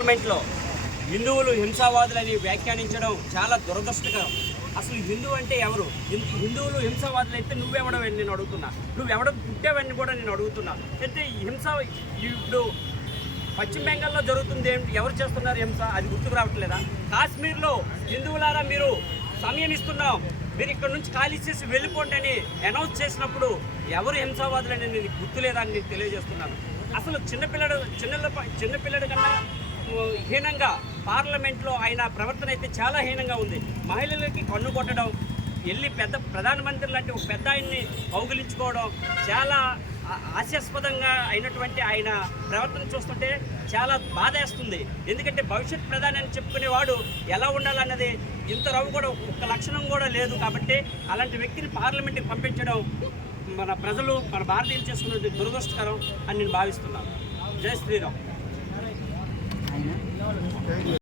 పార్లమెంట్లో హిందువులు హింసావాదులని వ్యాఖ్యానించడం చాలా దురదృష్టకరం. అసలు హిందువు అంటే ఎవరు? హిందువులు హింసావాదులు అయితే నువ్వెవడవని నేను అడుగుతున్నా, నువ్వెవడ పుట్టావని కూడా నేను అడుగుతున్నా. అయితే ఈ హింస ఇప్పుడు పశ్చిమ బెంగాల్లో జరుగుతుంది ఏమిటి? ఎవరు చేస్తున్నారు హింస? అది గుర్తుకు రావట్లేదా? కాశ్మీర్లో హిందువులారా మీరు సమయం ఇస్తున్నాం, మీరు ఇక్కడ నుంచి ఖాళీ చేసి వెళ్ళిపోండి అని అనౌన్స్ చేసినప్పుడు ఎవరు హింసావాదులని నేను గుర్తులేదా అని నేను తెలియజేస్తున్నాను. అసలు చిన్నపిల్లడి కన్నా హీనంగా పార్లమెంట్లో ఆయన ప్రవర్తన అయితే చాలా హీనంగా ఉంది. మహిళలకి కన్ను కొట్టడం, వెళ్ళి ప్రధానమంత్రి లాంటి ఒక పెద్ద ఆయన్ని కౌగిలించుకోవడం, చాలా హాస్యాస్పదంగా అయినటువంటి ఆయన ప్రవర్తన చూస్తుంటే చాలా బాధేస్తుంది. ఎందుకంటే భవిష్యత్ ప్రధాని అని చెప్పుకునేవాడు ఎలా ఉండాలన్నది ఇంత రవ్వు కూడా ఒక్క లక్షణం కూడా లేదు. కాబట్టి అలాంటి వ్యక్తిని పార్లమెంట్కి పంపించడం మన ప్రజలు, మన భారతీయులు చేసుకున్నది దురదృష్టకరం అని నేను భావిస్తున్నాను. జై శ్రీరామ్.